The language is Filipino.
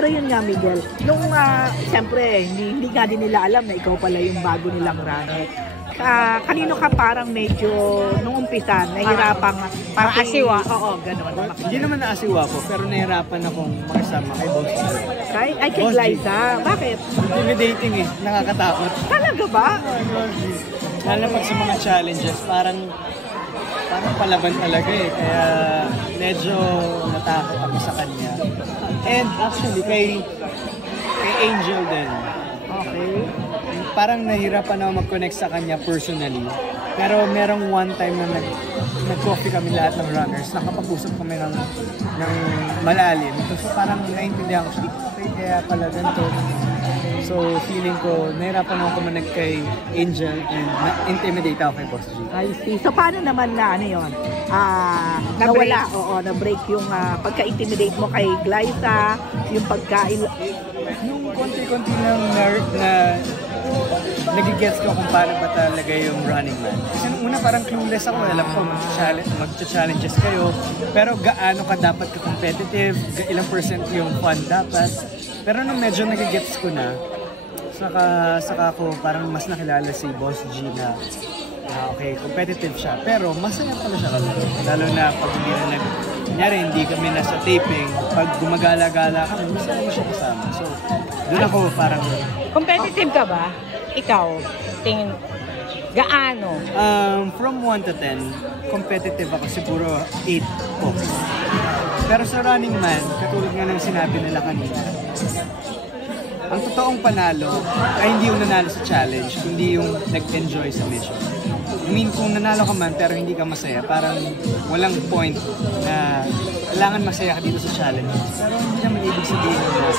Pero yun nga, Miguel, nung siyempre, hindi nga din nila alam na ikaw pala yung bago nilang runner. Kanino ka parang medyo nung umpisa, nahihirapan asiwa? Oo, gano'n. Hindi naman naasiwa po, pero nahirapan akong makisama kay Boss G. Ay, kay Glyza. Bakit? Intimidating eh, nakakatakot. Talaga ba? Lalo pag sa mga challenges, parang palaban talaga eh. Kaya medyo natakot ako sa kanya. And actually, kay Angel din. Okay. Parang nahirapan ako mag-connect sa kanya personally. Pero merong one time na nag-coffee kami lahat ng runners. Nakapag-usap kami ng malalim. So parang naintindihan ko siya, okay, kaya pala ganito. So feeling ko, nahirapan ako kumanig kay Angel and na-intimidate ako kay Boss G. I see. So paano naman na ano yun? Nawala, na-break yung pagka-intimidate mo kay Glyza, yung Yung konti-konti lang na nagigets ko kung paano ba talaga yung Running Man. Kasi nung una parang clueless ako, alam ko mag-challenges kayo, pero gaano ka dapat ka-competitive, ilang percent yung fun dapat. Pero nung medyo nagigets ko na, saka ko parang mas nakilala si Boss G na okay, competitive siya, pero masaya pala siya kalaro. Lalo na pag hindi kami nasa taping, pag gumagala-gala kami, masaya mo siya kasama. So, doon ako parang... Competitive ka ba? Ikaw, tingin, gaano? From 1 to 10, competitive ako siguro 8 po. Pero sa Running Man, katulad nga ng sinabi nila kanina, ang totoong panalo ay hindi yung nanalo sa challenge, kundi yung nag-enjoy sa mission. I mean, kung nanalo ka man pero hindi ka masaya, parang walang point na kailangan masaya ka dito sa challenge. Pero hindi naman ibig sabihin na